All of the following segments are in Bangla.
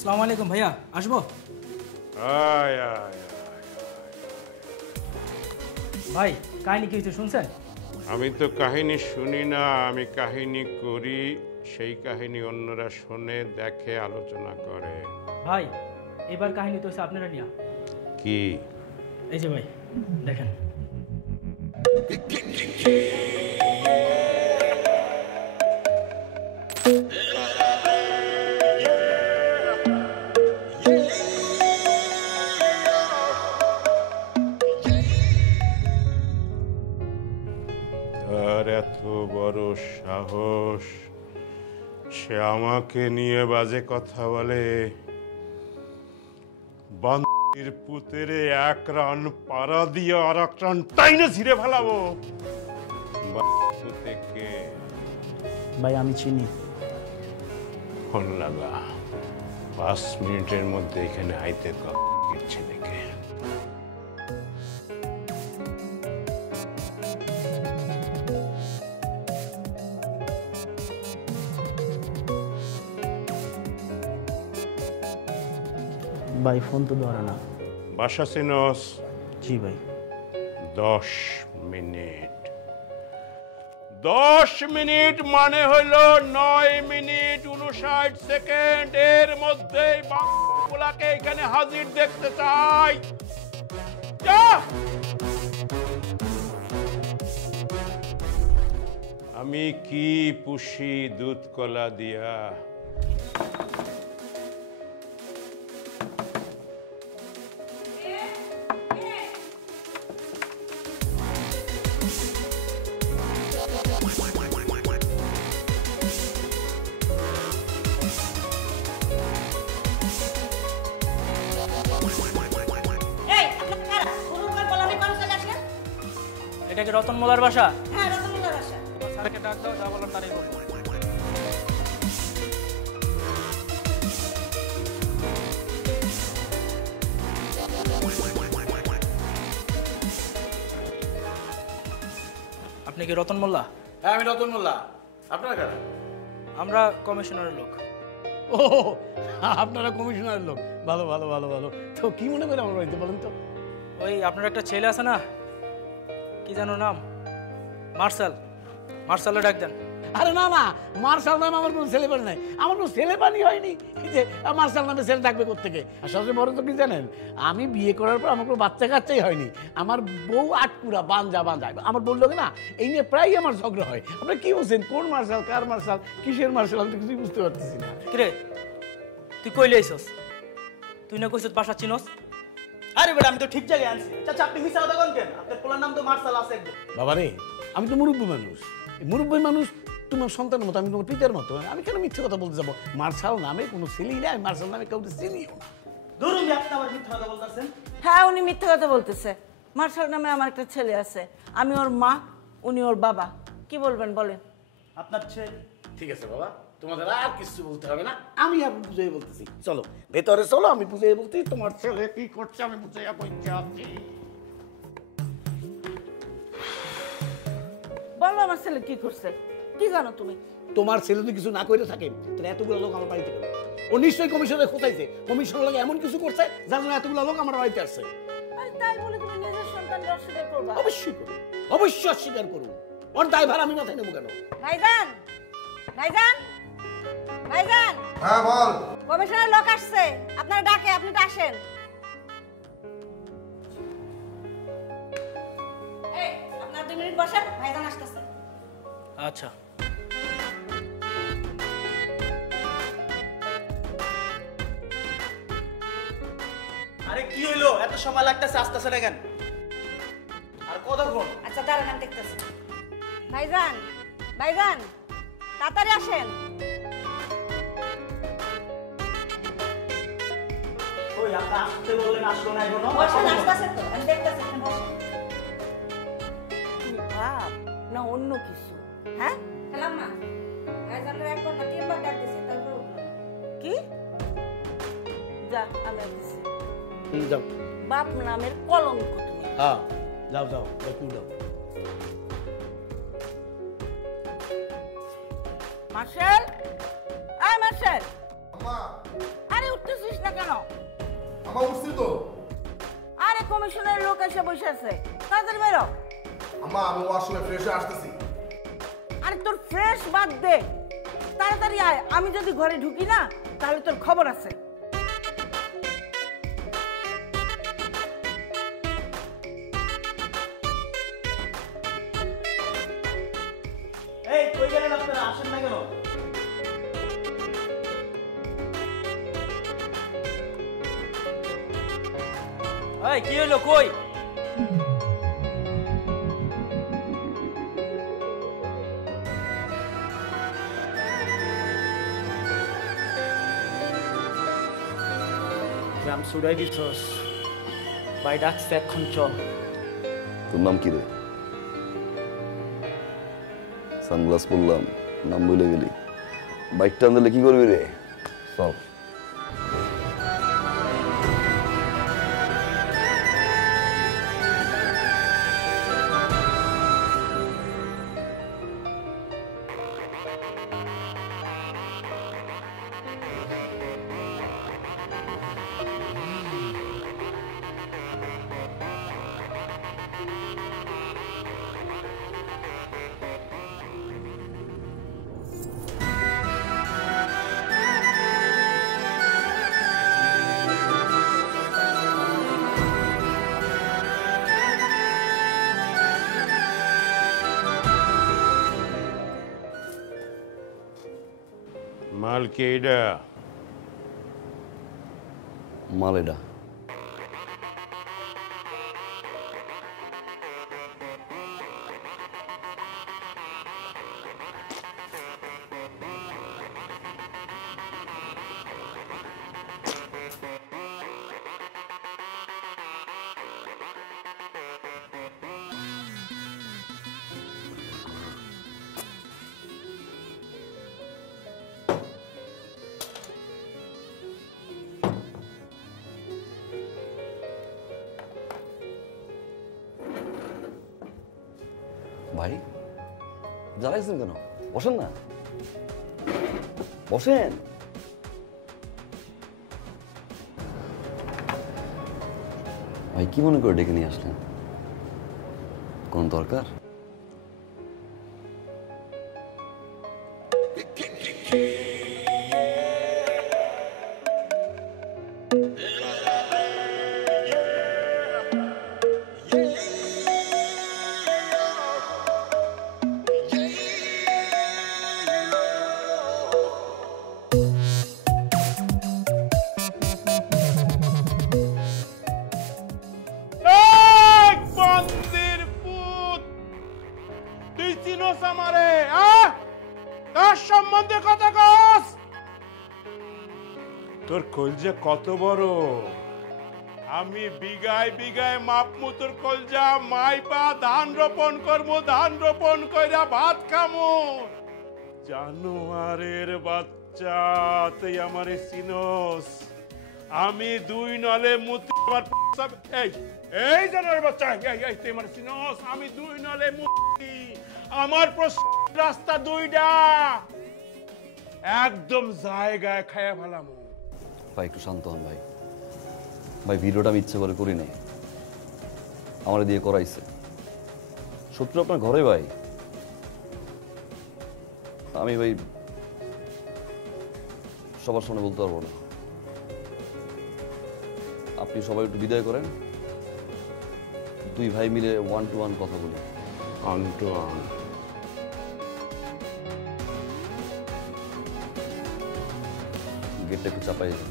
আসসালামু আলাইকুম ভাইয়া, আসবো? ভাই কাহিনী কি হয়েছে শুনছেন? আমি তো কাহিনী শুনি না, আমি কাহিনী করি। সেই কাহিনী অন্যরা শুনে, দেখে, আলোচনা করে। ভাই এবার কাহিনী তো হচ্ছে আপনারা নিয়া। কি? এই যে ভাই দেখেন। আর এত বড় সাহস, সে আমাকে নিয়ে বাজে কথা বলে। বান্দির পুতেরে এক রান পাড়া দিয়ে আর এক রান টাইনে ছিঁড়ে ফেলাবো। পুতেকে ভাই আমি চিনি। ফোন লাগা, 5 মিনিটের মধ্যে এখানে আইতে ছেলেকে। ভাই ফোন তো ধরে না। বাসা চিনস? জি ভাই। 10 মিনিট। 10 মিনিট মানে হলো 9 মিনিট 59 সেকেন্ড। এর মধ্যেই বাংলাকে এখানে হাজির দেখতে চাই। আমি কি পুষি দুধ কলা দিয়া? এটা কি রতন মোলার বাসা? হ্যাঁ, রতন মোলার বাসা। স্যারকে ডাক দাও, যা বলার তারই বলবো। আপনি কি রতন মোল্লা? হ্যাঁ আমি রতন মোল্লা। আপনার কারা? আমরা কমিশনারের লোক। ও আপনারা কমিশনারের লোক, ভালো ভালো ভালো ভালো। তো কি মনে করে আমার বাড়িতে বলেন তো? ওই আপনার একটা ছেলে আছে না, কি জানো নাম? মার্শাল। মার্শালে ডাক দেন। আরে না না, মার্শাল নামে আমার কোনো ছেলে বাড়ি নাই, আমার কোনো ছেলে বাড়ি হয়নি যে মার্শাল নামে ছেলে ডাকবে কোত্থেকে। আর সবচেয়ে বড় তো কি জানেন, আমি বিয়ে করার পর আমার কোনো বাচ্চা কাচ্চাই হয়নি। আমার বউ আটকুরা বাঞ্জা বাঞ্জায়, আমার বললো না এই নিয়ে প্রায়ই আমার ঝগড়া হয়। আপনারা কি বলছেন, কোন মার্শাল, কার মার্শাল, কিসের মার্শাল, আমি তো কিছুই বুঝতে পারতেছি না। কিরে তুই কইলে আইছস? তুই না কইছস বাসা চিনস? আরে বেটা, আমি তো ঠিক জায়গায় আনছি। চাচা আপনি মিছা কথা কোন কেন? আপনার পোলার নাম তো মার্শাল আছে একদম। বাবা রে, আমি তো মুরব্বী মানুষ। মুরব্বী মানুষ তোমার সন্তানের মতো, আমি তোমার পিতার মতো। আমি কেন মিথ্যে কথা বলতে যাবো? মার্শাল নামে কোনো ছেলেই নাই, মার্শাল নামে কাউকে চিনিও না। ধরুন আপনি আবার মিথ্যা কথা বলতেছেন। হ্যাঁ, উনি মিথ্যে কথা বলতেছে। মার্শাল নামে আমার একটা ছেলে আছে, আমি ওর মা, উনি ওর বাবা। কি বলবেন বলেন? আপনার ছেলে? ঠিক আছে বাবা, তোমাদের আর কিছু বলতে হবে না, আমি আপনি বুঝাই বলতেছি। চলো ভেতরে চলো, আমি বুঝাই বলতে তোমার ছেলে কি করছে আমি বুঝাইয়া বলতে আছি। বলো আমার ছেলে কি করছে, কি জানো তুমি? তোমার ছেলে যদি কিছু না করে থাকে তাহলে এতগুলো লোক আমার বাড়িতে গেল। ও নিশ্চয়ই কমিশনে খোঁচাইছে, কমিশনের লোক এমন কিছু করছে যার জন্য এতগুলো লোক আমার বাড়িতে আসছে। আরে তাই বলে তুমি নিজের সন্তানকে অস্বীকার করবা? অবশ্যই করুন, অবশ্যই অস্বীকার করুন। ওর দায়ভার আমি মাথায় নেবো কেন? ভাইজান, ভাইজান, ভাইজান। হ্যাঁ বল। কমিশনের লোক আসছে, আপনার ডাকে, আপনি তো আসেন। এই আপনার 2 মিনিট বসেন, ভাইজান আসতেছে। আচ্ছা। আরে কি হইলো, এত সময় লাগতেছে, আসতেছে না কেন? আর কতক্ষণ? আচ্ছা দাঁড়ান, আমি দেখতেছি। ভাইজান, ভাইজান তাড়াতাড়ি আসেন। ওই আপনি আসতে বললেন, আসলো না এখনো? বসেন, আসতেছে তো, আমি দেখতেছি। আপনি বসেন। কি ভাব না অন্য কিছু? হ্যাঁ খেলাম না, ভাইজানের একবার না 3 বার ডাক দিয়েছে, তারপর উঠলো না। কি? যা আমি আসতেছি। যাও। বাপ নামের কলঙ্ক তুমি। হ্যাঁ যাও যাও, একটু যাও। মার্শাল, আয় মার্শাল। আম্মা আরে উঠতেছ আছে, তাড়াতাড়ি বাইরো। আম্মা আমি ওয়াশরুমে ফ্রেশ হয়ে আসতেছি। আরে তোর ফ্রেশ বাদ দে, তাড়াতাড়ি আয়। আমি যদি ঘরে ঢুকি না তাহলে তোর খবর আছে। এই কই গেলেন আপনারা, আসেন না কেন? এই কি হইলো, কই? গ্রাম সুড়াই দিছস, ভাই ডাকছে এখন চল। তোর নাম কি রে? সানগ্লাস পরলাম, নাম ভুলে গেলি। বাইকটা আনলে কি করবি রে? চল। মাল কে এটা? মালেডা ভাই, জ্বালাইছেন কেন? বসেন না, বসেন। ভাই কি মনে করে ডেকে নিয়ে আসলেন? কোন দরকার? এই বন্দির পুত, তুই চিনোস আমারে? তার সম্বন্ধে কথা কস? তোর কলজা কত বড়! আমি বিঘায় বিঘায় মাপমু তোর কলজা, মাইপা ধান রোপণ করবো, ধান রোপণ কইরা ভাত খামু। জানোয়ারের বাচ্চা, তুই আমারে চিনোস? আমি দুই নলে মুতি আমার এই এই জানোয়ারের বাচ্চা, এই তুই আমারে চিনোস? আমি দুই নলে মুতি, আমার রাস্তা দুইটা, একদম জায়গায় খায়া ফেলামু। ভাই একটু শান্ত হন ভাই। ভাই ভিডিওটা আমি ইচ্ছে করে করি নাই, আমার দিয়ে করাইছে। শত্রু আপনার ঘরে ভাই। আমি ভাই সবার সামনে বলতে পারবো না। আপনি সবাই একটু বিদায় করেন, দুই ভাই মিলে 1-to-1 কথা বলি। গেটটা একটু চাপাই দেন।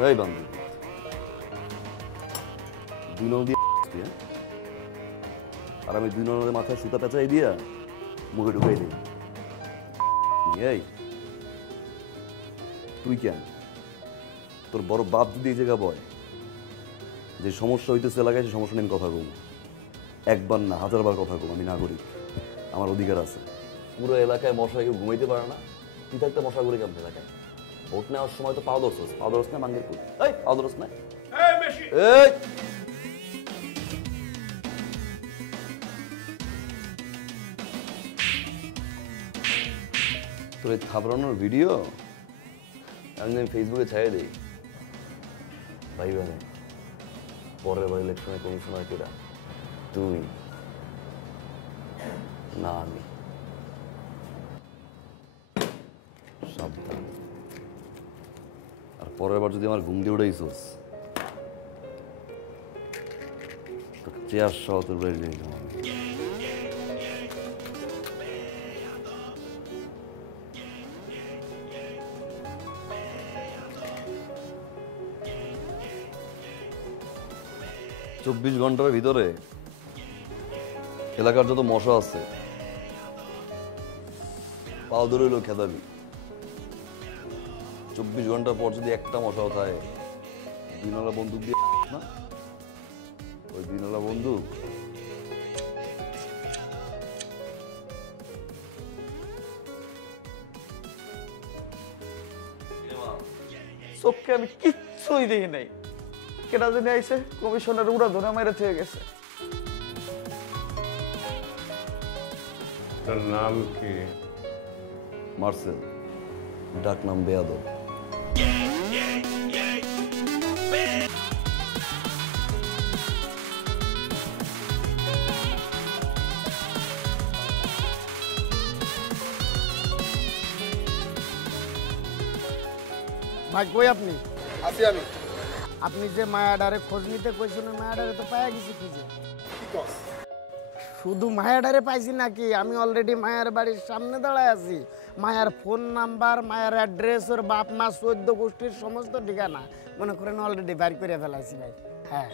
ভাই বান্ধব, দুই নল দিয়ে আর আমি দুই নলের মাথায় সুতা পেঁচাই দিয়া মুখে ঢুকাই দিই। এই তুই কেন? তোর বড় বাপ যদি এই জায়গা বয় যে সমস্যা হইতেছে এলাকায়, সে সমস্যা নিয়ে কথা বলবো। একবার না 1000বার কথা কম, আমি নাগরিক, আমার অধিকার আছে। পুরো এলাকায় মশা কেউ ঘুমাইতে পারে না, তুই থাকতে মশা ঘুরে কেমন এলাকায়? ভোট নেওয়ার সময় তো পাও ধরছ না মাঙ্গের পুত, এই পাও ধরছ না, এই বেশি এই তোর এই থাবড়ানোর ভিডিও একদিন ফেসবুকে ছাড়িয়ে দেই ভাই মানে পরের বার ইলেকশনে কমিশনার কেরা তুই না আমি। সাবধান, আর পরের বার যদি আমার ঘুম দিয়ে উঠাইছোস তো চেয়ার সহ তোর বাড়ি নিয়ে যাবো আমি। চব্বিশ ঘন্টার ভিতরে এলাকার যত মশা আছে পাও ধরে হইলেও খেদাবি। 24 ঘন্টা পর যদি একটা মশাও থাকে, দিনওয়ালা বন্দুক দিয়ে না, ওই দিনওয়ালা বন্দুক চোখকে আমি কিচ্ছুই দেখি নাই, কেটা জানি আইছে কমিশনের উড়া ধরে মাইরে থেকে গেছে। তোর নাম কি? মার্সেল, ডাক নাম বেয়াদব। ভাই কই আপনি? আছি আমি। আপনি যে মায়াডারে খোঁজ নিতে কইছেন, মায়াডারে তো পাইয়া গেছি খুঁজে। কি কস? শুধু মায়াডারে পাইছি নাকি, আমি অলরেডি মায়ের বাড়ির সামনে দাঁড়ায় আছি। মায়ের ফোন নাম্বার, মায়ের অ্যাড্রেস, ওর বাপ মা 14 গোষ্ঠীর সমস্ত ঠিকানা মনে করেন অলরেডি বাইর করে ফেলাইছি ভাই। হ্যাঁ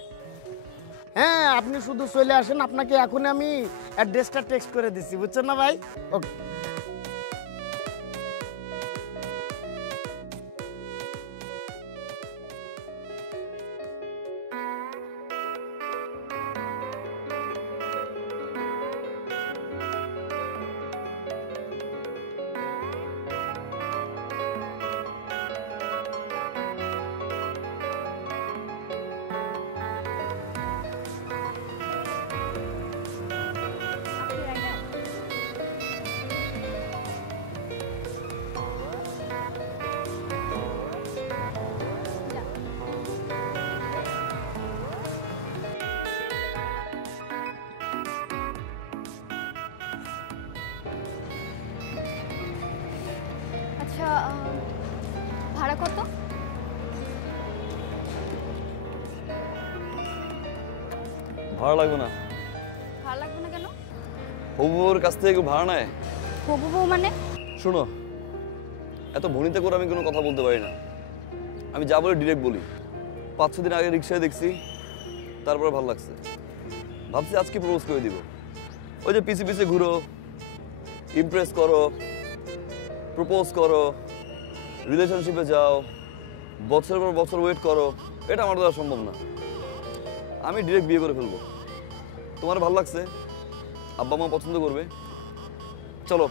হ্যাঁ, আপনি শুধু চলে আসেন, আপনাকে এখন আমি অ্যাড্রেসটা টেক্সট করে দিচ্ছি, বুঝছেন না ভাই? ওকে। আচ্ছা, ভাড়া কত? ভাড়া লাগবে না। ভাড়া লাগবে না কেন? হবুর কাছ থেকে কেউ ভাড়া নেয়? হবু বউ মানে? শোনো, এত ভনিতে করে আমি কোনো কথা বলতে পারি না, আমি যা বলি ডিরেক্ট বলি। 5-6 দিন আগে রিক্সায় দেখছি, তারপরে ভালো লাগছে, ভাবছি আজকে প্রপোজ করে দিব। ওই যে পিছে পিছে ঘুরো, ইমপ্রেস করো, প্রপোজ করো, রিলেশনশিপে যাও, বছরের পর বছর ওয়েট করো, এটা আমার দ্বারা সম্ভব না। আমি ডিরেক্ট বিয়ে করে ফেলবো। তোমার ভালো লাগছে, আব্বা মা পছন্দ করবে, চলো।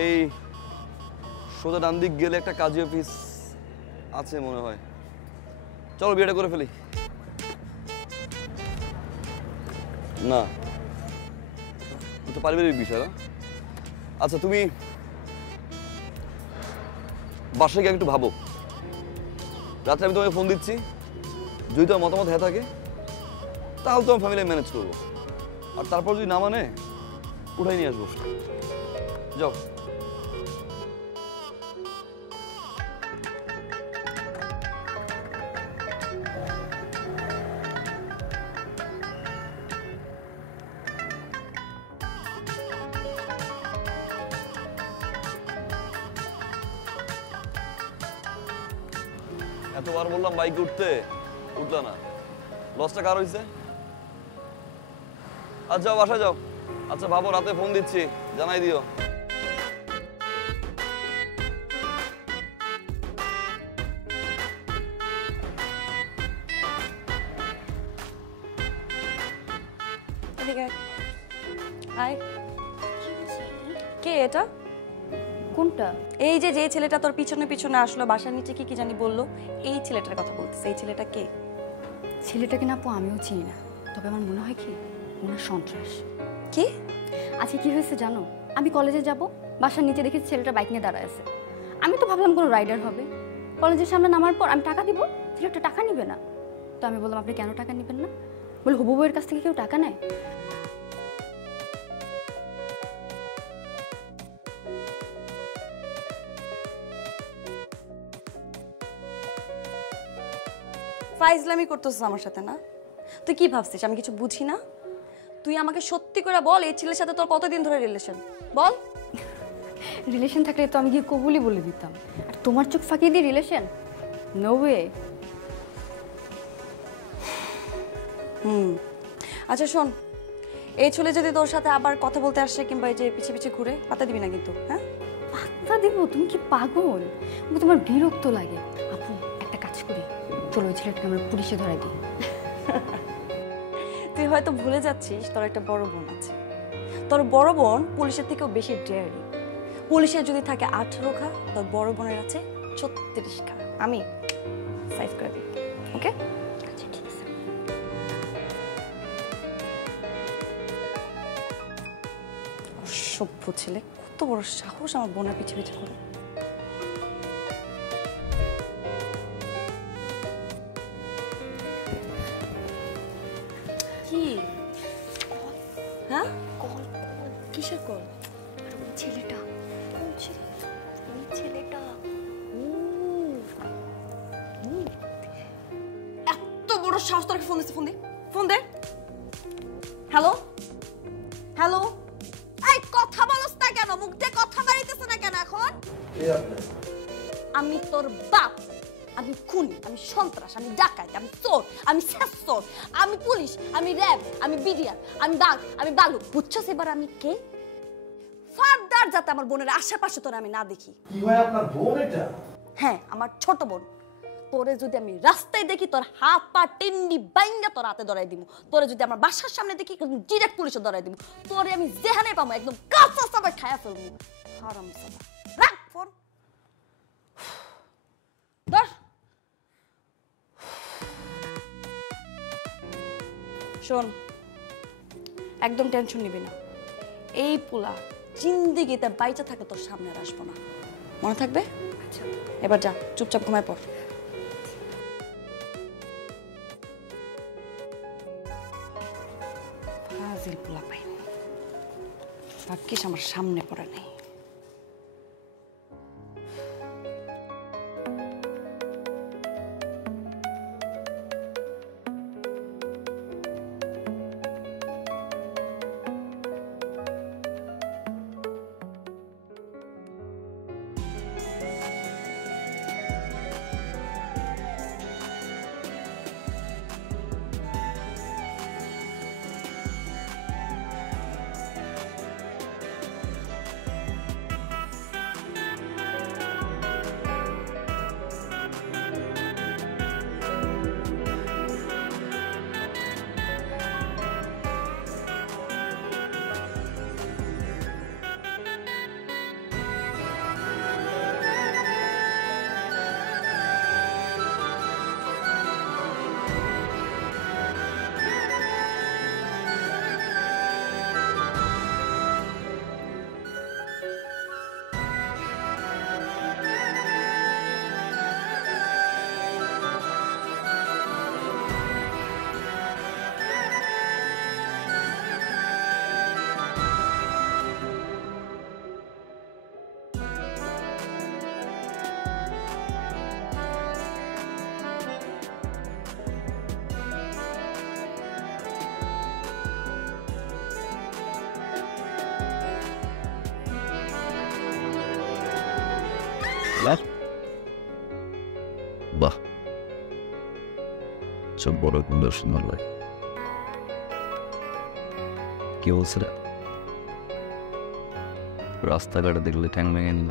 এই সোজা ডান দিক গেলে একটা কাজী অফিস আছে মনে হয়, চলো বিয়েটা করে ফেলি। না, তো পারিবারিক বিষয় না। আচ্ছা, তুমি বাসায় গিয়ে একটু ভাবো, রাত্রে আমি তোমাকে ফোন দিচ্ছি, যদি তোমার মতামত হ্যাঁ থাকে তাহলে তোমার ফ্যামিলি ম্যানেজ করবো, আর তারপর যদি না মানে উঠাই নিয়ে আসবো। যাও। এতবার বললাম বাইকে উঠতে, উঠলো না, লসটা কার হয়েছে? আচ্ছা যাও, বাসায় যাও। আচ্ছা ভাবো, রাতে ফোন দিচ্ছি, জানাই দিও। এদিকে আয়। কে এটা? কোনটা? এই যে যে ছেলেটা তোর পিছনে পিছনে আসলো, বাসার নিচে কি কি জানি বললো, এই ছেলেটার কথা বলতেছে। এই ছেলেটা কে? ছেলেটাকে না আপু আমিও চিনি না, তবে আমার মনে হয় কি ওনার সন্ত্রাস। কি? আজকে কি হয়েছে জানো? আমি কলেজে যাব, বাসার নিচে দেখি ছেলেটা বাইক নিয়ে দাঁড়ায় আছে। আমি তো ভাবলাম কোনো রাইডার হবে। কলেজের সামনে নামার পর আমি টাকা দিব, ছেলেটা টাকা নিবে না। তো আমি বললাম আপনি কেন টাকা নেবেন না? বলে হবু বউয়ের কাছ থেকে কেউ টাকা নেয়? ফাইজলামি করতেছিস আমার সাথে না? তুই কি ভাবছিস আমি কিছু বুঝি না? তুই আমাকে সত্যি করে বল, এই ছেলের সাথে তোর কতদিন ধরে রিলেশন? বল। রিলেশন থাকলে তো আমি গিয়ে কবুলই বলে দিতাম, আর তোমার চোখ ফাঁকিয়ে দিয়ে রিলেশন? No way. আচ্ছা শোন, এই ছেলে যদি তোর সাথে আবার কথা বলতে আসে কিংবা এই যে পিছে পিছে ঘুরে, পাতা দিবি না কিন্তু, হ্যাঁ? পাত্তা দেবো? তুমি কি পাগল? তোমার বিরক্ত লাগে। আপু একটা কাজ করি, চলো ওই ছেলেটাকে আমরা পুলিশে ধরাই দিই। তুই হয়তো ভুলে যাচ্ছিস তোর একটা বড় বোন আছে। তোর বড় বোন পুলিশের থেকেও বেশি ডেয়ারি। পুলিশের যদি থাকে 18 খা, তোর বড় বোনের আছে 36 খা। আমি সাইজ করে দিই, ওকে? আচ্ছা ঠিক আছে। অসভ্য ছেলে, কত বড় সাহস আমার বোনের পিছে পিছে করে। কি? হ্যাঁ? Call call. কিসের কল? আর ওই ছেলেটা। কোন ছেলে? ওই ছেলেটা। এত বড় সাহস তোর! ফোন দিচ্ছে, ফোন দে, ফোন দে। হ্যালো হ্যালো, এই কথা বলছ না কেন? মুখ দিয়ে কথা বাড়িতেছ না কেন এখন? আমি তোর বাপ, আমি খুনি, আমি সন্ত্রাস, আমি ডাকাত, আমি চোর, আমি শেষচোর, আমি পুলিশ, আমি র্যাব, আমি বিডিআর, আমি বাঘ, আমি বালু। বুঝছস এবার আমি কে? ফার্দার যাতে আমার বোনের আশেপাশে তোর আমি না দেখি। কি হয় আপনার বোন এটা? হ্যাঁ, আমার ছোট বোন। তোরে যদি আমি রাস্তায় দেখি, তোর হাত পা টিন্ডি বাইঙ্গা তোর হাতে ধরাই দিব। তোরে যদি আমার বাসার সামনে দেখি, ডিরেক্ট পুলিশে ধরাই দিব। তোরে আমি যেখানে পাবো একদম কাঁচা চাবাই খায়া ফেলবো। হারামজাদা। রাখ ফোন। ধর। শোন, একদম টেনশন নিবি না। এই পোলা জিন্দিগিতে বাইচা থাকে তোর সামনে আর আসবো না, মনে থাকবে? আচ্ছা এবার যা, চুপচাপ ঘুমায় পড়। ফাজিল পোলা পাই, ভাগ্যিস আমার সামনে পড়ে নেই। বাহ, সব বড় সুন্দর সুন্দর লাগে। কি বলছে রে? রাস্তাঘাটে দেখলে ঠ্যাং ভেঙে নিল,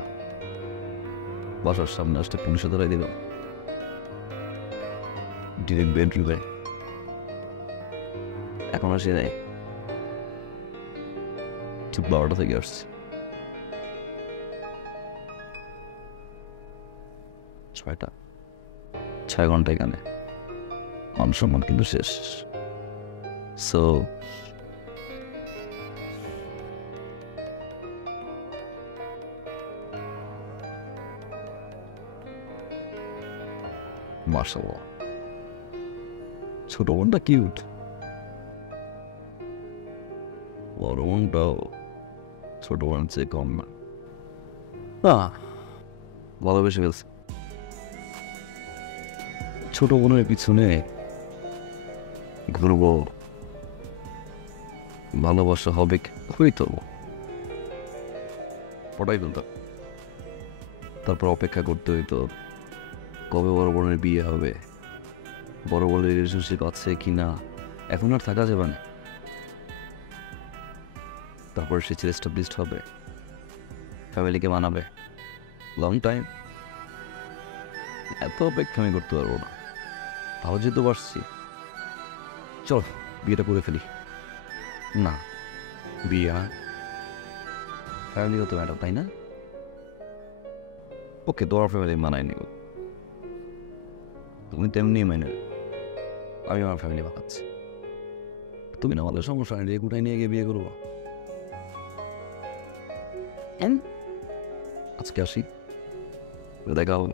বাসার সামনে আসতে পুলিশে ধরাই দিল, ডিরেক্ট বেডরুমে। এখন আসে নাই, ঠিক 12টা থেকে আসছি। 6 ঘন্টা এখানে, মান সম্মান কিন্তু শেষ। সো মাশাআল্লাহ, ছোট বোনটা কিউট, বড় বোনটাও ছোট বোন চেয়ে কম না। ভালোবেসে ফেলছে। ছোট বোনের পিছনে ঘুরবো, ভালোবাসা হবে হইতো, পটাই ফেলতাম। তারপর অপেক্ষা করতে হইতো কবে বড় বোনের বিয়ে হবে, বড় বোনের রিলেশনশিপ আছে কি না, এখন আর থাকা যাবে না। তারপর সে ছেলে এস্টাবলিশড হবে, ফ্যামিলিকে মানাবে। লং টাইম, এত অপেক্ষা আমি করতে পারবো না। ভালো যেহেতু বাসছি, চল বিয়েটা করে ফেলি। না, বিয়ে ফ্যামিলিও তো ম্যাডাম, তাই না? ওকে, তোমার ফ্যামিলি মানায় নিব, তুমি তেমনি মাইনে, আমি আমার ফ্যামিলি বানাচ্ছি। তুমি না আমাদের সমস্যা নিয়ে কোথায় নিয়ে গিয়ে বিয়ে করবো। আজকে আসি, দেখা হবে।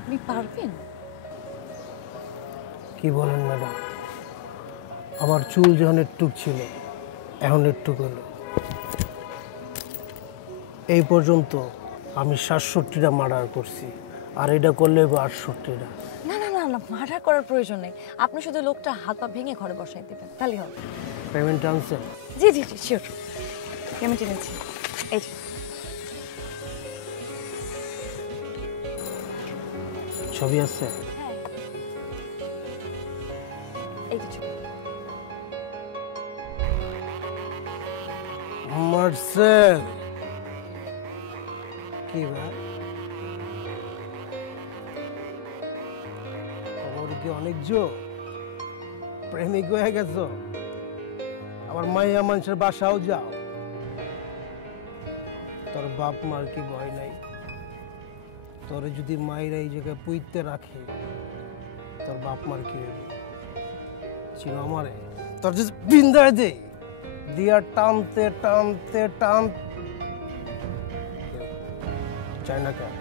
আপনি পারবেন? কি বলেন ম্যাডাম, আমার চুল যখন একটুক ছিল, এখন একটুক হলো। এই পর্যন্ত আমি 67টা মার্ডার করছি, আর এটা করলে 68টা। না না না না, মার্ডার করার প্রয়োজন নেই। আপনি শুধু লোকটা হাত পা ভেঙে ঘরে বসাই দিবেন, তাহলেই হবে। পেমেন্ট আনছেন? জি জি জি, শিওর, পেমেন্ট এনেছি। এই যে ছবি আছে? হ্যাঁ, এই যে ছবি। মার্সেল, কি ভাই খবর কি অনেক জোর? প্রেমিক হয়ে গেছো? আবার মাইয়া মানুষের বাসাও যাও? তোর বাপ মার কি ভয় নাই? তোরে যদি মায়েরা এই জায়গায় পুইতে রাখে, তোর বাপ মার কি হবে? ছিল আমারে তোর যদি বিন্দায় দে দিয়া টানতে টানতে টান চায় না কেন?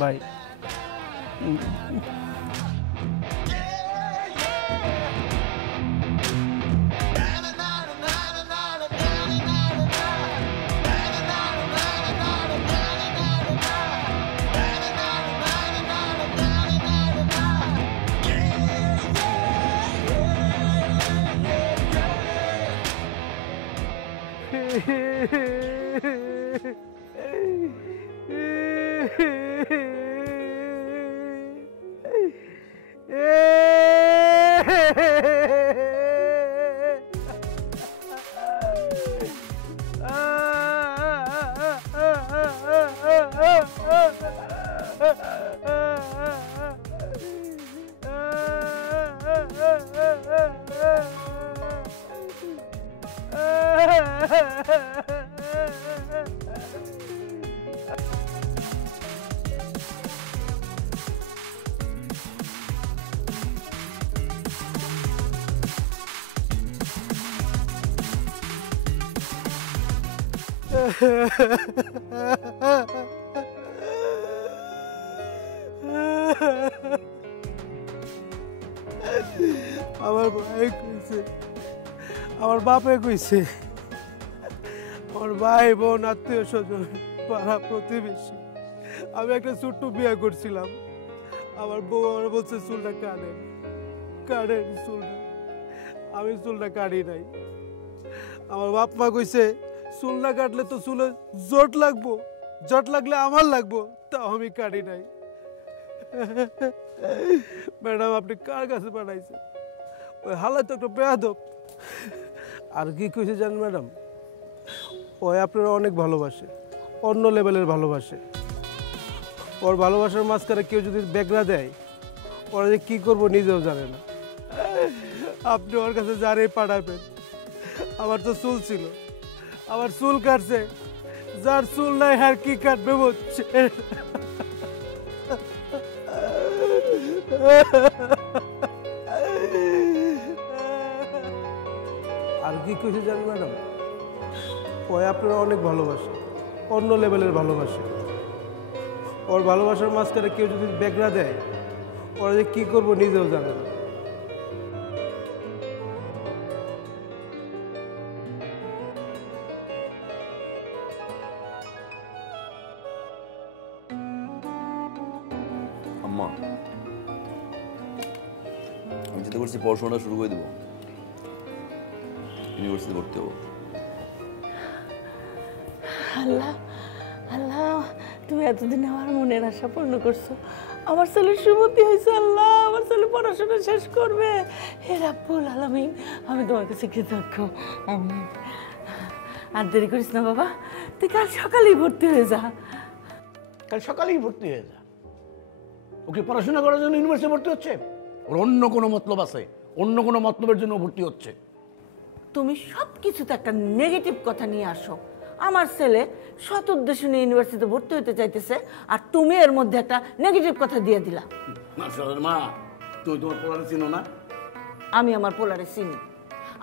Bye. আমার ভাই কইছে, আমার বাপে কইছে, আমার ভাই বোন আত্মীয় স্বজন পাড়া প্রতিবেশী, আমি একটা ছোট্ট বিয়ে করছিলাম। আমার বউ আমার বলছে চুলটা কাটেন, কাটেন চুলটা। আমি চুলটা কাটি নাই। আমার বাপ মা কইছে চুল না কাটলে তো চুলে জট লাগবো, জট লাগলে আমার লাগবো, তাও আমি কাটি নাই। ম্যাডাম আপনি কার কাছে পাঠাইছেন? ওই হালাত তো একটা বেয়াদব। আর কি কইছে জানেন ম্যাডাম, ওই আপনারা অনেক ভালোবাসে, অন্য লেভেলের ভালোবাসে। ওর ভালোবাসার মাঝখানে কেউ যদি বেগরা দেয়, ওরা যে কী করবো নিজেও জানে না। আপনি ওর কাছে যারেই পাঠাবেন। আমার তো চুল ছিল, আমার চুল কাটছে, যার চুল নাই আর কি কাটবে বলছে। আর কি কইছে জানেন ম্যাডাম, ওই আপনারা অনেক ভালোবাসে, অন্য লেভেলের ভালোবাসে। ওর ভালোবাসার মাঝখানে কেউ যদি বেগরা দেয়, ওরা যে কী করবো নিজেও জানে না। আম্মা, আমি চিন্তা করছি পড়াশোনাটা শুরু করে দেবো, ইউনিভার্সিটি ভর্তি হবো। আল্লাহ আল্লাহ, তুমি এতদিন আমার মনের আশা পূর্ণ করছো। আমার ছেলের সুমতি হয়েছে। আল্লাহ, আমার ছেলে পড়াশোনা শেষ করবে। হে রাব্বুল আলামিন, আমি তোমার কাছে কৃতজ্ঞ। আমিন। আর দেরি করিস না বাবা, তুই কাল সকালেই ভর্তি হয়ে যা। কাল সকালেই ভর্তি হয়ে যা। ওকে পড়াশোনা করার জন্য ইউনিভার্সিটি ভর্তি হচ্ছে? ওর অন্য কোনো মতলব আছে, অন্য কোনো মতলবের জন্য ভর্তি হচ্ছে। তুমি সব কিছুতে একটা নেগেটিভ কথা নিয়ে আসো। আমার ছেলে সৎ উদ্দেশ্য নিয়ে ইউনিভার্সিটিতে ভর্তি হতে চাইতেছে, আর তুমি এর মধ্যে একটা নেগেটিভ কথা দিয়ে দিলা। মা, তুমি তোমার পোলারে চিনো না? আমি আমার পোলারে চিনি।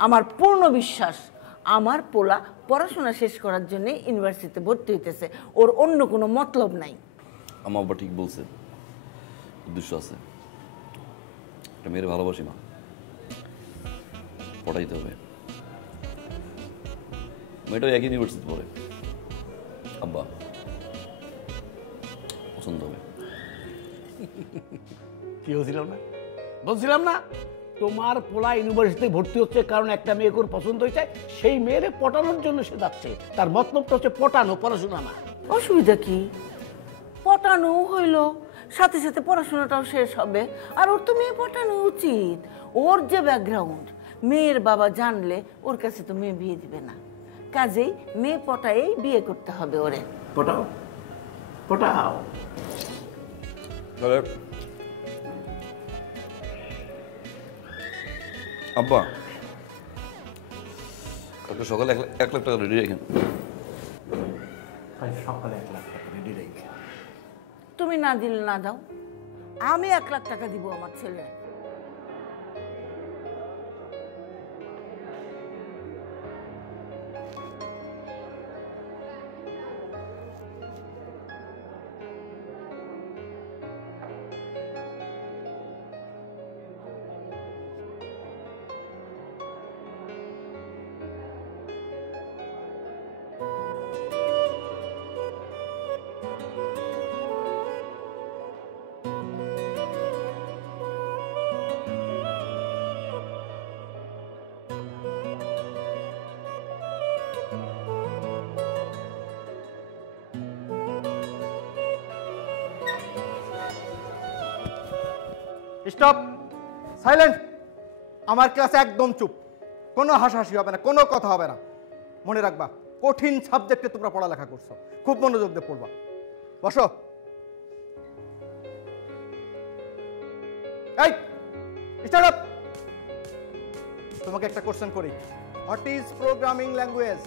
আমার পূর্ণ বিশ্বাস আমার পোলা পড়াশোনা শেষ করার জন্য ইউনিভার্সিটিতে ভর্তি হইতেছে, ওর অন্য কোনো মতলব নাই। আমার বাবা ঠিক বলছে, উদ্দেশ্য আছে। একটা মেয়ের ভালোবাসি মা, পড়াইতে হবে। মেয়েটাও একই ইউনিভার্সিটি পড়ে, আব্বা পছন্দ হবে। কি বলছিলাম না, বলছিলাম না তোমার পোলা ইউনিভার্সিটিতে ভর্তি হচ্ছে কারণ একটা মেয়েকে ওর পছন্দ হয়েছে, সেই মেয়েরে পটানোর জন্য সে যাচ্ছে। তার মতলবটা হচ্ছে পটানো, পড়াশোনা না। অসুবিধা কি? পটানো হইলো, সাথে সাথে পড়াশোনাটাও শেষ হবে। আর ওর তো মেয়ে পটানো উচিত। ওর যে ব্যাকগ্রাউন্ড, মেয়ের বাবা জানলে ওর কাছে তো মেয়ে বিয়ে দিবে না। কাজেই মেয়ে পটায়েই বিয়ে করতে হবে ওরে। পটাও, পটাও। আব্বা, কালকে সকালে 1 লাখ টাকা রেডি রেখেন। সকালে 1 লাখ টাকা রেডি রেখে? তুমি না দিলে না দাও, আমি 1 লাখ টাকা দিব আমার ছেলে। Stop, silent. আমার ক্লাসে একদম চুপ, কোনো হাসাহাসি হবে না, কোনো কথা হবে না। মনে রাখবা, কঠিন সাবজেক্টে তোমরা পড়ালেখা করছো, খুব মনোযোগ দিয়ে পড়বা। বসো। এই স্টার্ট আপ। তোমাকে একটা কোশ্চেন করি, হোয়াট ইজ প্রোগ্রামিং ল্যাঙ্গুয়েজ?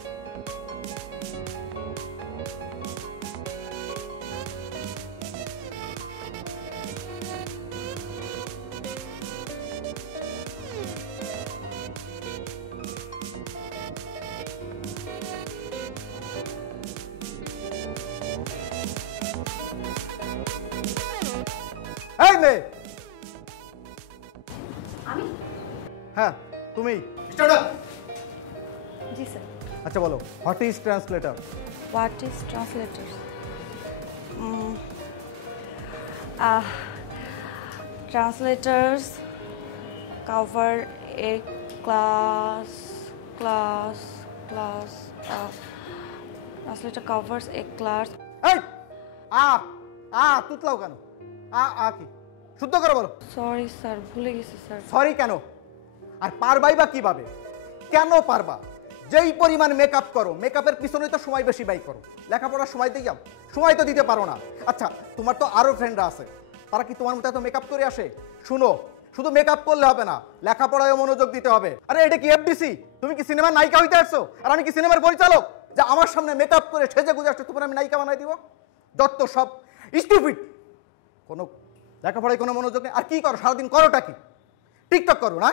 এই মেয়ে, আমি হ্যাঁ তুমি। জি স্যার। আচ্ছা বলো, what is translator? What is translators? Translators cover a class. Translator covers a class. এই তুতলাও কেন? কি শুদ্ধ করে বলো। Sorry স্যার, ভুলে গেছি স্যার। সরি কেন? আর পারবাই বা কিভাবে? কেন পারবা? যেই পরিমাণ মেকআপ করো, মেকআপের পিছনে তো সময় বেশি ব্যয় করো। লেখাপড়ার সময় দিয়ে যাও, সময় তো দিতে পারো না। আচ্ছা তোমার তো আরো ফ্রেন্ডরা আছে, তারা কি তোমার মতো এত মেকআপ করে আসে? শুনো, শুধু মেকআপ করলে হবে না, লেখাপড়ায় মনোযোগ দিতে হবে। আরে এটা কি এফডিসি? তুমি কি সিনেমার নায়িকা হইতে আসছো? আর আমি কি সিনেমার পরিচালক যে আমার সামনে মেকআপ করে সেজে গুজে আসছো তোমার আমি নায়িকা বানাই দিব? যত সব স্টুপিড, কোনো লেখাপড়ায় কোনো মনোযোগ নেই। আর কি করো সারাদিন? করোটা কি? টিকটক করো না?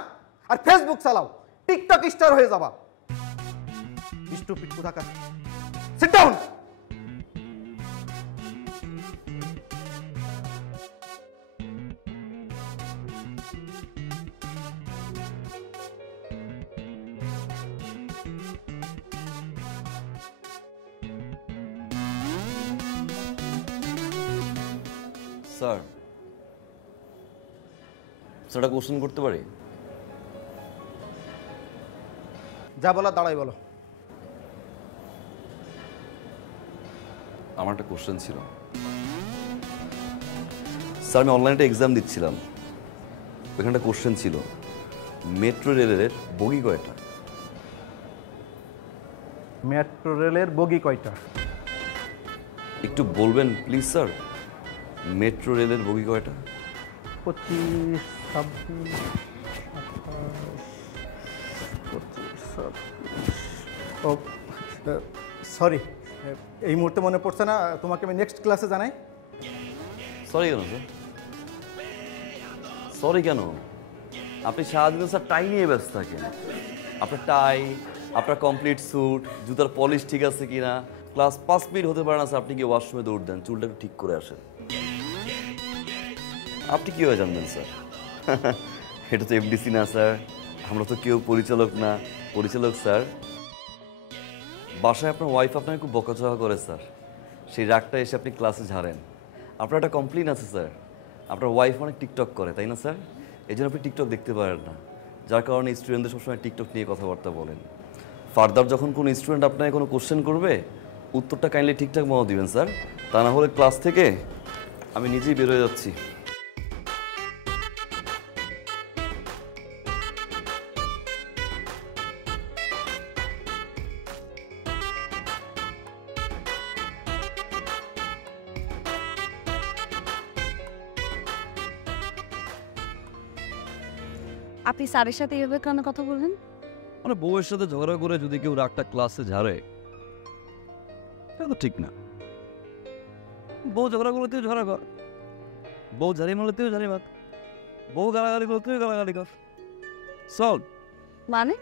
আর ফেসবুক চালাও, টিকটক স্টার হয়ে যাবা। স্টুপিড কোথাকার। Sit down. স্যার, একটা কোশ্চেন করতে পারি? যা বলো দাঁড়াই বলো। আমার একটা কোশ্চেন ছিল স্যার। আমি অনলাইনে একটা এক্সাম দিচ্ছিলাম, ওইখানে একটা কোশ্চেন ছিল, মেট্রো রেলের বগি কয়টা? মেট্রো রেলের বগি কয়টা? একটু বলবেন প্লিজ স্যার, মেট্রো রেলের বগি কয়টা? 25, 26, 27। ও সরি, এই মুহূর্তে মনে পড়ছে না, তোমাকে আমি নেক্সট ক্লাসে জানাই। সরি কেন স্যার? সরি কেন? আপনি সারাদিন স্যার টাই নিয়ে ব্যস্ত থাকেন। আপনার টাই, আপনার কমপ্লিট স্যুট, জুতার পলিশ ঠিক আছে কিনা, ক্লাস 5 মিনিট হতে পারে না স্যার আপনি কি ওয়াশরুমে দৌড় দেন, চুলটা একটু ঠিক করে আসেন। আপনি কীভাবে জানবেন স্যার? এটা তো এফডিসি না স্যার, আমরা তো কেউ পরিচালক না। পরিচালক স্যার, বাসায় আপনার ওয়াইফ আপনাকে খুব বকাঝকা করে স্যার, সেই রাগটা এসে আপনি ক্লাসে ঝাড়েন। আপনার একটা কমপ্লেন আছে স্যার, আপনার ওয়াইফ অনেক টিকটক করে তাই না স্যার? এই জন্য আপনি টিকটক দেখতে পারেন না, যার কারণে স্টুডেন্টদের সবসময় টিকটক নিয়ে কথাবার্তা বলেন। ফার্দার যখন কোনো স্টুডেন্ট আপনাকে কোনো কোশ্চেন করবে, উত্তরটা কাইন্ডলি ঠিকঠাক মতো দিবেন স্যার, তা না হলে ক্লাস থেকে আমি নিজেই বের হয়ে যাচ্ছি। আপনি স্যারের সাথে এভাবে কেন কথা বললেন? মানে বউয়ের সাথে ঝগড়া করে যদি কেউ রাগটা ক্লাসে ঝাড়ে, এটা তো ঠিক না। বউ ঝগড়া করলে তুই ঝগড়া কর, বউ ঝাড়ি মারলে তুই ঝাড়ি মার, বউ গালাগালি করলে তুই গালাগালি কর, সলভ। মানে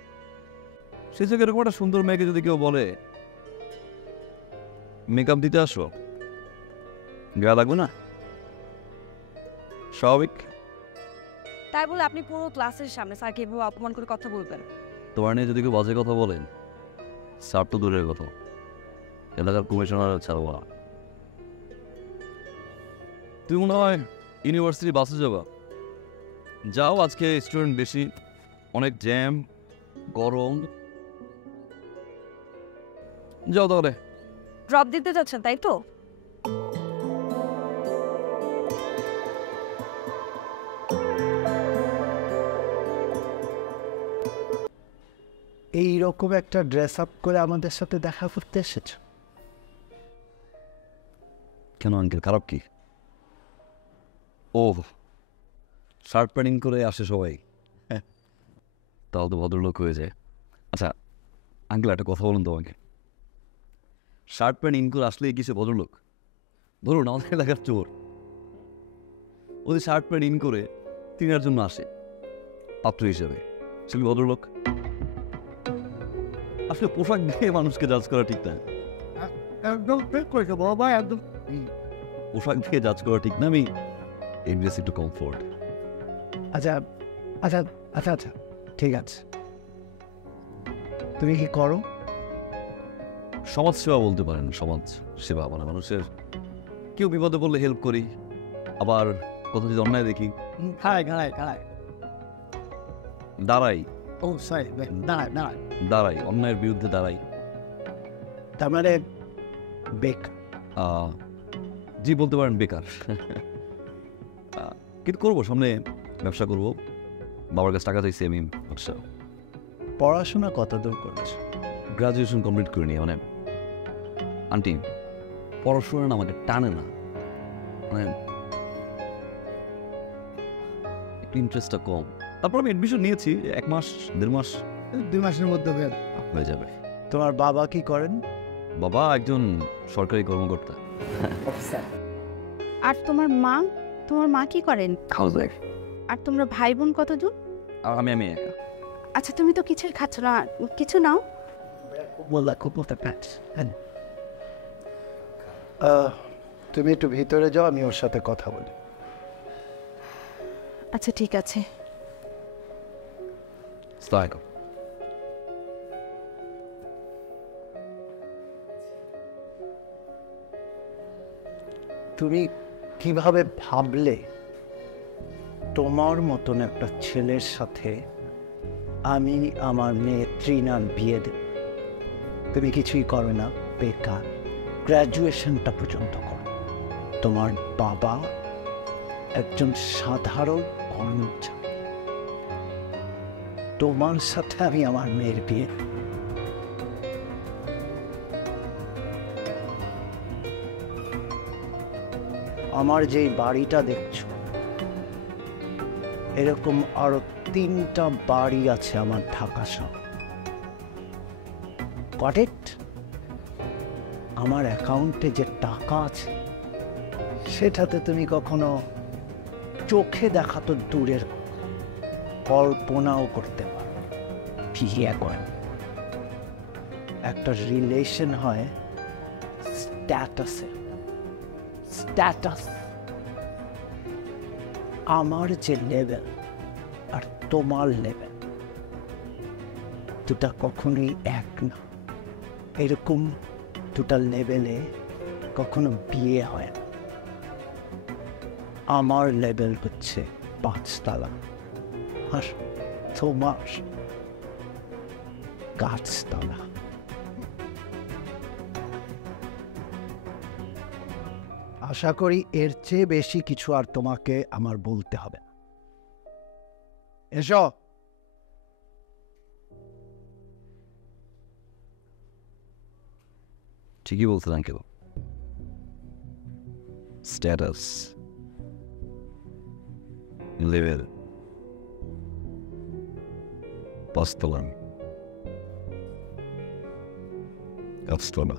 সে থেকে এরকম একটা সুন্দর মেয়েকে যদি কেউ বলে মেকআপ দিতে আসো, গায়ে লাগবে না? স্বাভাবিক। তাই বলে আপনি পুরো ক্লাসের সামনে স্যারকে এভাবে অপমান করে কথা বলবেন? তোমার নিয়ে যদি কেউ বাজে কথা বলেন, স্যার তো দূরের কথা, এলাকার কমিশনার ছাড়বো না। তুই মনে হয় ইউনিভার্সিটি বাসে যাবা, যাও, আজকে স্টুডেন্ট বেশি, অনেক জ্যাম, গরম, যাও তাহলে। ড্রপ দিতে যাচ্ছেন তাই তো? এই রকম একটা ড্রেস আপ করে আমাদের সাথে দেখা করতে এসেছ কেন আঙ্কেল, খারাপ কি? ও শার্ট প্যান্টিং করে আসে সবাই, তাহলে তো ভদ্রলোক হয়ে যায়। আচ্ছা আঙ্কেল একটা কথা বলুন তো আমাকে, শার্ট প্যান্ট ইন করে আসলে কিছু ভদ্রলোক? ধরুন আমাদের এলাকার চোর, ওদের শার্ট প্যান্ট ইন করে তিনার জন্য আসে পাত্র হিসেবে, সে কি ভদ্রলোক? আসলে পোশাক দিয়ে মানুষকে জাজ করা ঠিক না। একদম ঠিক করেছো বাবা, একদম। পোশাক দিয়ে জাজ করা ঠিক না। আমি ইনভেস্ট একটু কমফোর্ট। আচ্ছা আচ্ছা আচ্ছা আচ্ছা ঠিক আছে। তুমি কি করো? সমাজ সেবা বলতে পারেন। সমাজ সেবা মানে মানুষের কেউ বিপদে পড়লে হেল্প করি, আবার কোথাও যদি অন্যায় দেখি দাঁড়াই। ও সরি, দাঁড়ায়। দাঁড়াই, অন্যায়ের বিরুদ্ধে দাঁড়াই। তার মানে জি বলতে পারেন বেকার। কিন্তু করবো, সামনে ব্যবসা করবো। বাবার কাছে টাকা চাইছি আমি। আচ্ছা, পড়াশোনা কত দূর করেছো? গ্রাজুয়েশন কমপ্লিট করিনি। মানে আন্টি, পড়াশোনা না আমাকে টানে না, মানে ইন্টারেস্টটা কম। তারপর আমি অ্যাডমিশন নিয়েছি, 1 মাস 1.5 মাস 2 মাসের মধ্যে হয়ে যাবে। তোমার বাবা কি করেন? বাবা একজন সরকারি কর্মকর্তা। আর তোমার মা কি করেন? হাউসওয়াইফ। আর তোমরা ভাই বোন কতজন? আমি একা। আচ্ছা, তুমি তো কিছুই খাচ্ছ না, কিছু নাও। তুমি একটু ভিতরে যাও, আমি ওর সাথে কথা বলি। আচ্ছা ঠিক আছে। তুমি কিভাবে ভাবলে তোমার মতন একটা ছেলের সাথে আমি আমার মেয়ে তৃণার বিয়ে দেব? তুমি কিছুই করো না, বেকার। গ্র্যাজুয়েশনটা পর্যন্ত করো। তোমার বাবা একজন সাধারণ কর্মচারী, তোমার সাথে আমি আমার মেয়ের বিয়ে। আমার যেই বাড়িটা দেখছো, এরকম আরো 3টা বাড়ি আছে আমার ঢাকা শহর। কারেক্ট? আমার অ্যাকাউন্টে যে টাকা আছে সেটাতে তুমি কখনো চোখে দেখা তো দূরের কল্পনাও করতে পারো। বিয়ে করে একটা রিলেশন হয় স্ট্যাটাসে। স্ট্যাটাস। আমার যে লেভেল আর তোমার লেভেল দুটা কখনোই এক না। এরকম দুটা লেভেলে কখনো বিয়ে হয় না। আমার লেভেল হচ্ছে 5 তলা আর তোমার 5 তলা। আশা করি এর চেয়ে বেশি কিছু আর তোমাকে আমার বলতে হবে না। এসো। ঠিকই বলছেন আঙ্কেল। স্ট্যাটাস, লেভেল, 5 তলা, 5 তলা।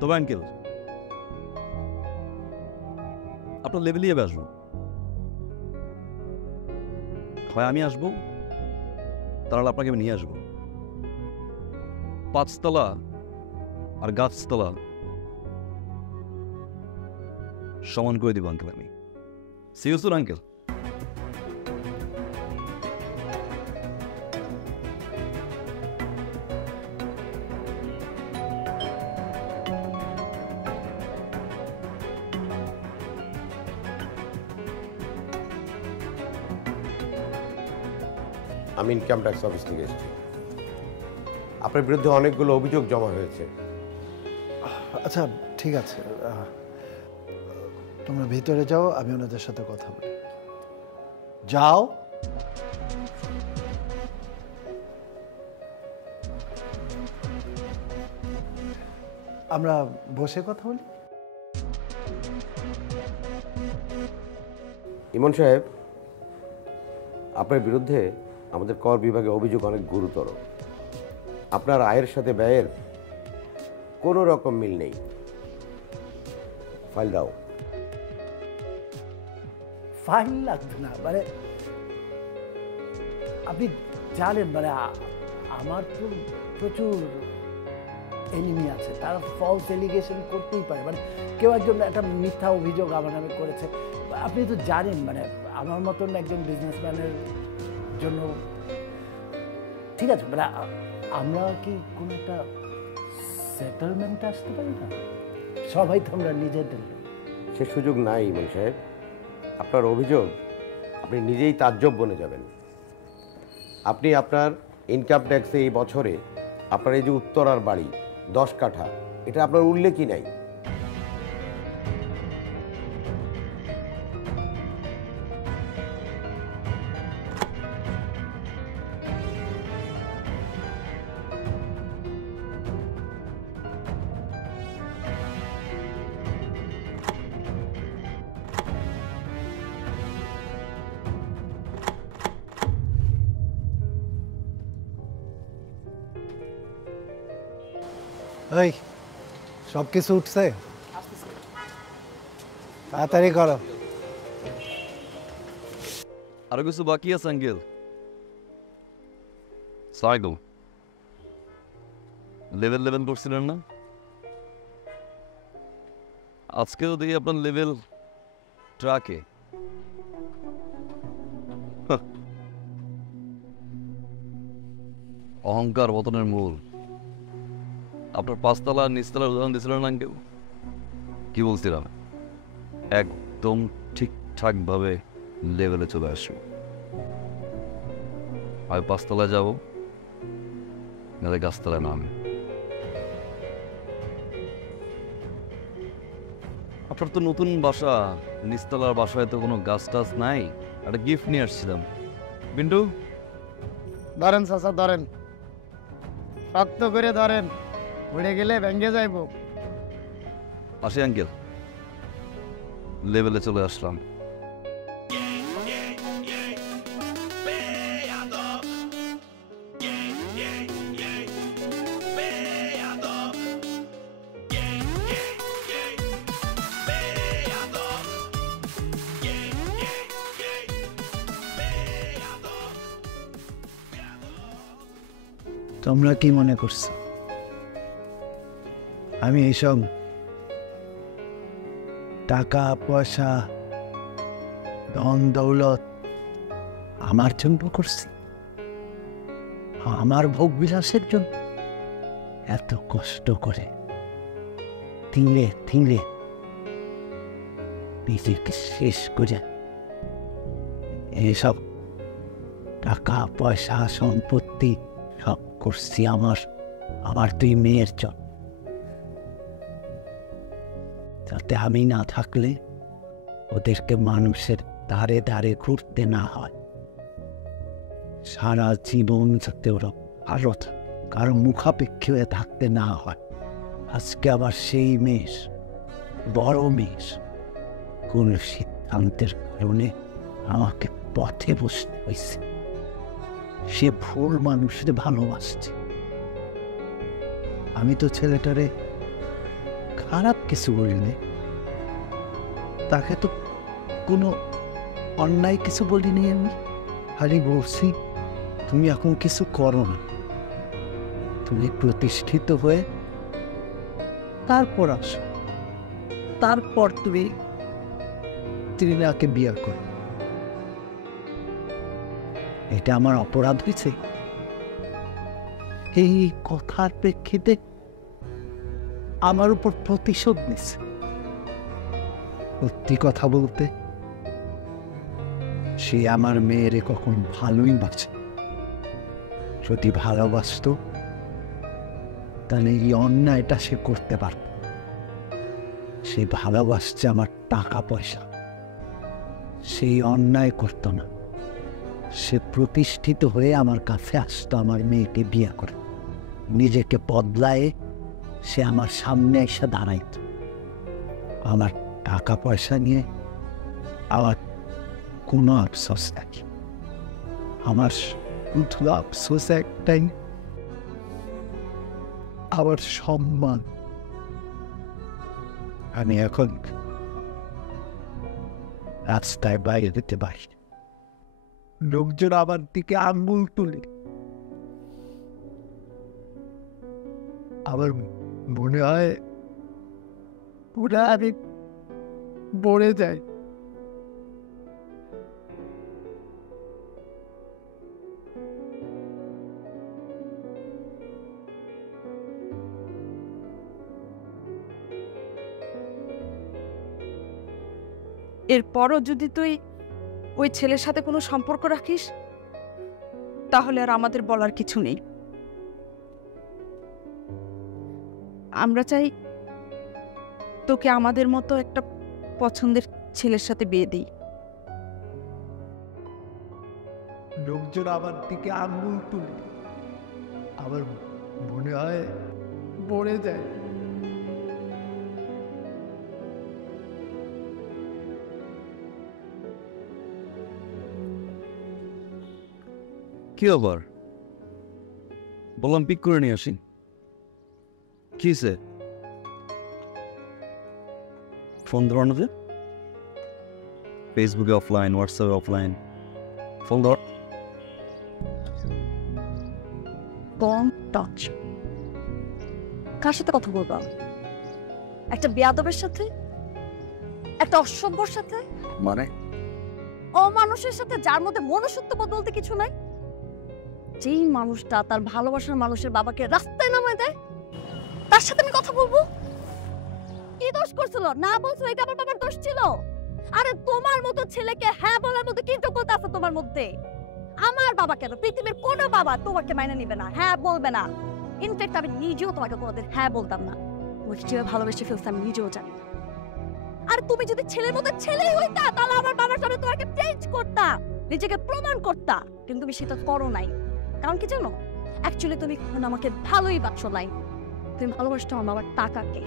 তবে আঙ্কেল, আপনার লেভেলই এবার আসবো। হয় আমি আসবো, তাহলে আপনাকে আমি নিয়ে আসবো। 5 তলা আর গাছতলা সমান করে দিব আঙ্কেল আমি। See you soon uncle. আমি ইনকাম ট্যাক্স অফিস থেকে এসেছি। আপনার বিরুদ্ধে অনেকগুলো অভিযোগ জমা হয়েছে। আচ্ছা ঠিক আছে, তোমরা ভিতরে যাও, আমি ওনাদের সাথে কথা বলি। যাও। আমরা বসে কথা বলি। ইমন সাহেব, আপনার বিরুদ্ধে আমাদের কর বিভাগে অভিযোগ অনেক গুরুতর। আপনার আয়ের সাথে ব্যয়ের কোনো রকম মিল নেই। ফাইল দাও। ফাইল লাগবে না, মানে আপনি জানেন, মানে আমার তো প্রচুর এনিমি আছে, তারা ফলস এলিগেশন করতেই পারে। মানে কেউ একজন একটা মিথ্যা অভিযোগ আমার নামে করেছে। আপনি তো জানেন, মানে আমার মতন একজন বিজনেসম্যানের জন্য ঠিক আছে, মানে আমরা কি কোনো একটা সেটেলমেন্টে আসতে পারি না? সবাই তো আমরা নিজেদের। সে সুযোগ নাই ইমন সাহেব। আপনার অভিযোগ আপনি নিজেই তাজ্জব বনে যাবেন। আপনি আপনার ইনকাম ট্যাক্সে এই বছরে আপনার এই যে উত্তরার বাড়ি 10 কাঠা, এটা আপনার উল্লেখই নাই। এই সব কিছু উঠছে? তাড়াতাড়ি করো। আরো কিছু বাকি আছে আঙ্কেল। সাইকেল লেভেল করছিলেন না? আজকে তো দেখি আপনার লেভেল ট্রাকে। অহংকার পতনের মূল। আপনার 5 তলা নিচতলার উদাহরণ দিয়েছিলেন না কেউ? কি বলছিলাম? একদম ঠিকঠাক ভাবে লেভেলে চলে আসবো। আমি 5 তলায় যাবো, নাহলে গাছতলায় নামে। আপনার তো নতুন বাসা, নিচতলার বাসায় তো কোনো গাছ টাছ নাই। একটা গিফট নিয়ে আসছিলাম। বিন্টু ধরেন চাচা, ধরেন, শক্ত করে ধরেন, উড়ে গেলে ভেঙে যাইব। আসি আঙ্কেল, লেভেলে চলে আসলাম। তোমরা কি মনে করছো আমি এইসব টাকা পয়সা ধন দৌলত আমার জন্য করছি? আমার ভোগ বিলাসের জন্য? এত কষ্ট করে তিলে তিলে নিজেকে শেষ করে এইসব টাকা পয়সা সম্পত্তি সব করছি আমার 2 মেয়ের জন্য, যাতে আমি না থাকলে ওদেরকে মানুষের ধারে ধারে ঘুরতে না হয়, সারা জীবন যাতে ওরা ভালো কারো মুখাপেক্ষী হয়ে থাকতে না হয়। আজকে আবার সেই মেষ, বড় মেষ, কোন সিদ্ধান্তের কারণে আমাকে পথে বসতে হয়েছে। সে ভুল মানুষের ভালোবাসছে। আমি তো ছেলেটারে খারাপ কিছু বলিনি, তাকে তো কোনো অন্যায় কিছু বলিনি। আমি খালি বলছি তুমি এখন কিছু করো না, তুমি প্রতিষ্ঠিত হয়ে তারপর আসো, তারপর তুমি ত্রিনাকে বিয়ে করো। এটা আমার অপরাধ হয়েছে? এই কথার প্রেক্ষিতে আমার উপর প্রতিশোধ নিচ্ছে। সত্যি কথা বলতে, সে আমার মেয়েরে কখন ভালোই বাঁচে। যদি ভালোবাসত তাহলে এই অন্যায়টা সে করতে পারত। সে ভালোবাসছে আমার টাকা পয়সা, সেই অন্যায় করতো না। সে প্রতিষ্ঠিত হয়ে আমার কাছে আসতো আমার মেয়েকে বিয়ে করে। নিজেকে বদলায় সে আমার সামনে এসে দাঁড়াইত। আমার টাকা পয়সা নিয়ে আমার কোনো আফসোস নাই। আমার শুধু আফসোস একটাই, আমার সম্মান। আমি এখন রাস্তায় বাইরে যেতে পারি, লোকজন আমার দিকে আঙ্গুল তুলে। আমার মনে হয় ওরা আমি মরে যাই। এরপরও যদি তুই ওই ছেলের সাথে কোনো সম্পর্ক রাখিস, তাহলে আর আমাদের বলার কিছু নেই। আমরা চাই তোকে আমাদের মতো একটা পছন্দের ছেলের সাথে বিয়ে দিই। লোকজন আমার দিকে আঙ্গুল তুলে। আমার মনে হয় মরে যায়। কি আবার বললাম পিক করে নিয়ে আসি। কি সে ফোন ধরানো যে? ফেসবুকে অফলাইন, হোয়াটসঅ্যাপে অফলাইন, ফোন ধর। টাচ কার সাথে কথা বলবা? একটা বেয়াদবের সাথে, একটা অসভ্যর সাথে, মানে অমানুষের সাথে, যার মধ্যে মনুষ্যত্ববোধ বলতে কিছু নাই। যেই মানুষটা তার ভালোবাসার মানুষের বাবাকে রাস্তায় নামায় দেয়, তার সাথে আমি কথা বলবো? কি দোষ করছিল? না বলছো এটা আমার বাবার দোষ ছিল? আরে তোমার মতো ছেলেকে হ্যাঁ বলার মতো কি যোগ্যতা আছে তোমার মধ্যে? আমার বাবা কেন, পৃথিবীর কোনো বাবা তোমাকে মাইনে নিবে না, হ্যাঁ বলবে না। ইনফ্যাক্ট আমি নিজেও তোমাকে কোনোদিন হ্যাঁ বলতাম না। তোমাকে কিভাবে ভালোবেসে ফেলছে আমি নিজেও জানি না। আর তুমি যদি ছেলের মতো ছেলেই হইতা, তাহলে আমার বাবার সামনে তোমাকে চেঞ্জ করতা, নিজেকে প্রমাণ করতা। কিন্তু তুমি সেটা করো নাই। কারণ কি জানো? অ্যাকচুয়ালি তুমি আমাকে ভালোই বাসো নাই। তুমি ভালোবাসতো আমার বাবার টাকাকে।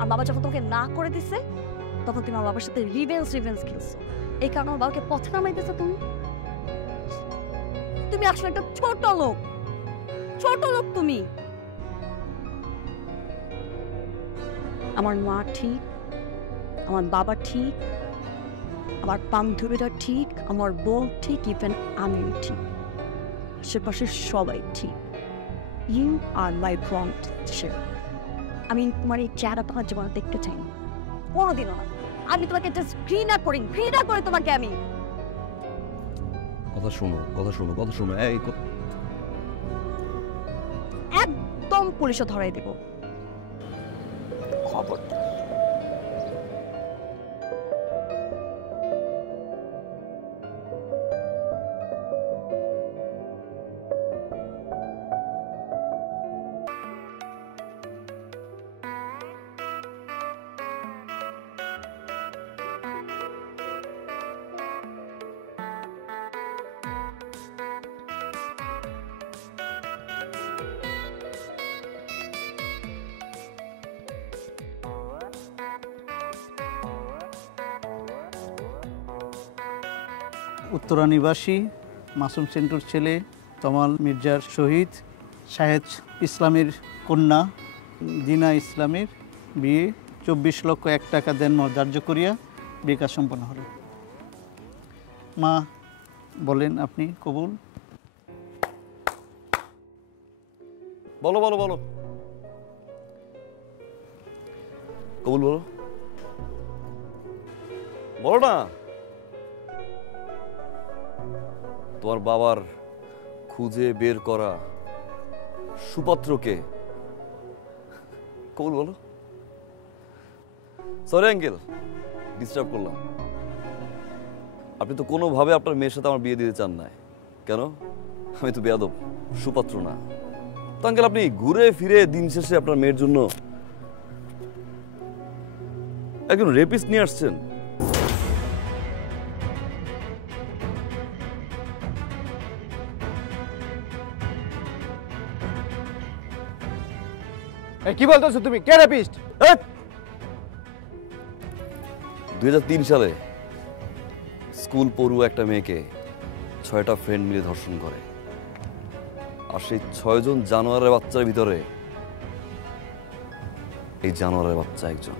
আর বাবা যখন তোমাকে না করে দিছে, তখন তুমি আমার বাবার সাথে রিভেন্স খেলছো। এই কারণে আমার বাবাকে পথে নামাই দিছো তুমি। তুমি আসলে একটা ছোট লোক, ছোট লোক তুমি। আমার মা ঠিক, আমার বাবা ঠিক, আমার বান্ধবীরা ঠিক, আমার বোন ঠিক, ইভেন আমিও ঠিক, আশেপাশের সবাই ঠিক। ইউ আর মাই ব্রং টিচার। আমি তোমার এই চেহারা তোমার জীবনে দেখতে চাই না, কোনোদিনও না। আমি তোমাকে জাস্ট ঘৃণা করি তোমাকে আমি। কথা শোনো, কথা শোনো, কথা শোনো। এই একদম পুলিশে ধরাই দেব। খবর উত্তরা নিবাসী মাসুম সেন্টুর ছেলে তমাল মির্জার শহীদ শাহেদ ইসলামের কন্যা দিনা ইসলামের বিয়ে 24,01,000 টাকা দেন ধার্য করিয়া বিয়ে কাজ সম্পন্ন হল। মা বলেন আপনি কবুল? বলো বলো বলো, কবুল বলো, বলো না। তোমার বাবার খুঁজে বের করা সুপাত্রকে কবুল বলো। সরি আঙ্কেল, ডিস্টার্ব করলাম। আপনি তো কোনোভাবে আপনার মেয়ের সাথে আমার বিয়ে দিতে চান না। কেন? আমি তো বেয়াদব, সুপাত্র না তো আঙ্কেল। আপনি ঘুরে ফিরে দিন শেষে আপনার মেয়ের জন্য একজন রেপিস্ট নিয়ে আসছেন। কি বলতেছো তুমি? কে রেপিস্ট? 2003 সালে স্কুল পড়ুয়া একটা মেয়েকে 6টা ফ্রেন্ড মিলে ধর্ষণ করে, আর সেই 6 জন জানোয়ারের বাচ্চার ভিতরে এই জানোয়ারের বাচ্চা একজন।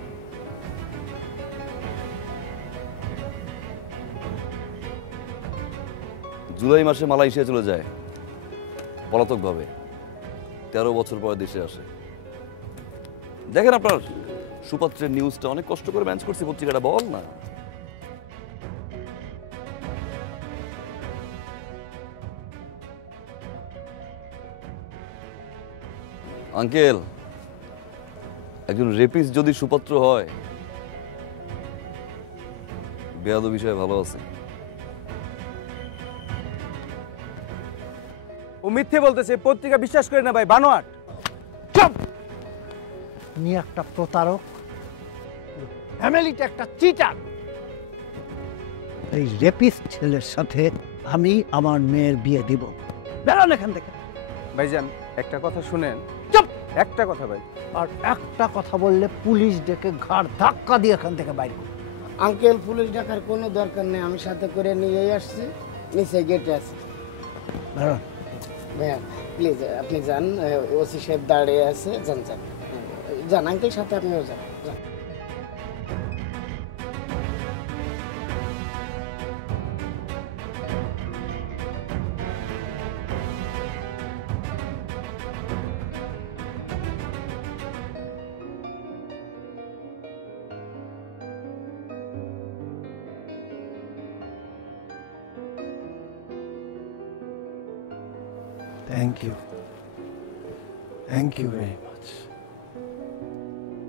জুলাই মাসে মালয়েশিয়া চলে যায় পলাতকভাবে, 13 বছর পরে দেশে আসে। দেখেন আপনার সুপাত্রের নিউজটা অনেক কষ্ট করে ম্যানেজ করছি, পত্রিকাটা বল না। আঙ্কেল, একজন রেপিস্ট যদি সুপাত্র হয়, বেয়াদ বিষয়ে ভালো আছে। ও মিথ্যে বলতেছে, পত্রিকা বিশ্বাস করে না ভাই, বানোয়াট। উনি একটা প্রতারক, ফ্যামিলিতে একটা চিটার। এই রেপিস্ট ছেলের সাথে আমি আমার মেয়ের বিয়ে দিব। বেরোন এখান থেকে। ভাইজান একটা কথা শুনেন। চুপ! একটা কথা ভাই। আর একটা কথা বললে পুলিশ ডেকে ঘাড় ধাক্কা দিয়ে এখান থেকে বাইরে করো। আঙ্কেল, পুলিশ ডাকার কোনো দরকার নেই, আমি সাথে করে নিয়েই আসছি, নিচে গেটে আছি। বেরোন। ভাইয়া প্লিজ আপনি যান, ওসি সাহেব দাঁড়িয়ে আছে, যান যান যান আঙ্কেল, সাথে আপনিও যান যান। Thank you, thank you very much.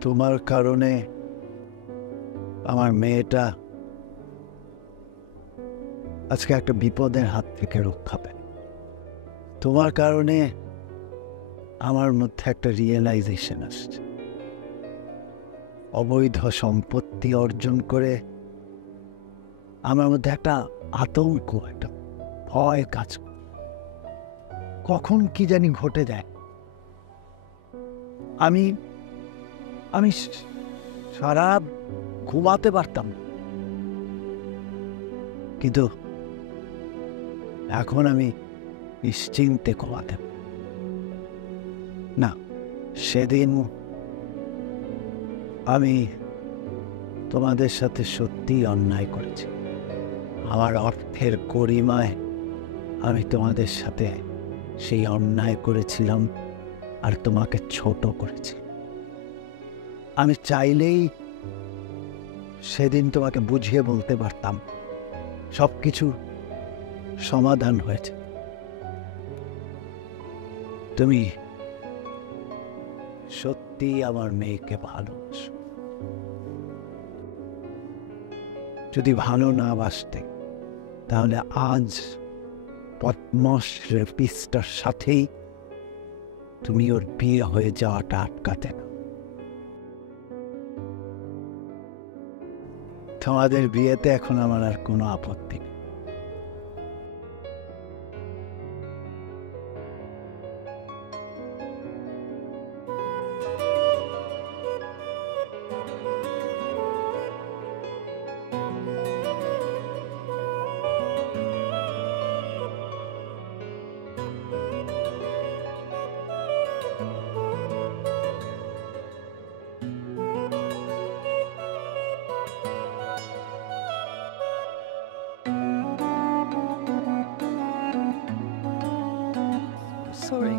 তোমার কারণে আমার মেয়েটা আজকে একটা বিপদের হাত থেকে রক্ষা পেল। তোমার কারণে আমার মধ্যে একটা রিয়েলাইজেশন আসছে। অবৈধ সম্পত্তি অর্জন করে আমার মধ্যে একটা আতঙ্ক, একটা ভয় কাজ করে। কখন কি জানি ঘটে যায়। আমি আমি সারা ঘুমাতে পারতাম না, কিন্তু এখন আমি নিশ্চিন্তে ঘুমাতে না। সেদিন আমি তোমাদের সাথে সত্যিই অন্যায় করেছি। আমার অর্থের গরিমায় আমি তোমাদের সাথে সেই অন্যায় করেছিলাম আর তোমাকে ছোট করেছি। আমি চাইলেই সেদিন তোমাকে বুঝিয়ে বলতে পারতাম, সব কিছু সমাধান হয়েছে। তুমি সত্যি আমার মেয়েকে ভালোবাসো। যদি ভালো না বাসতে তাহলে আজ পদ্মস রেপিস্টার সাথেই তুমি ওর বিয়ে হয়ে যাওয়াটা আটকাতে না। তোমাদের বিয়েতে এখন আমার আর কোনো আপত্তি নেই। সরি।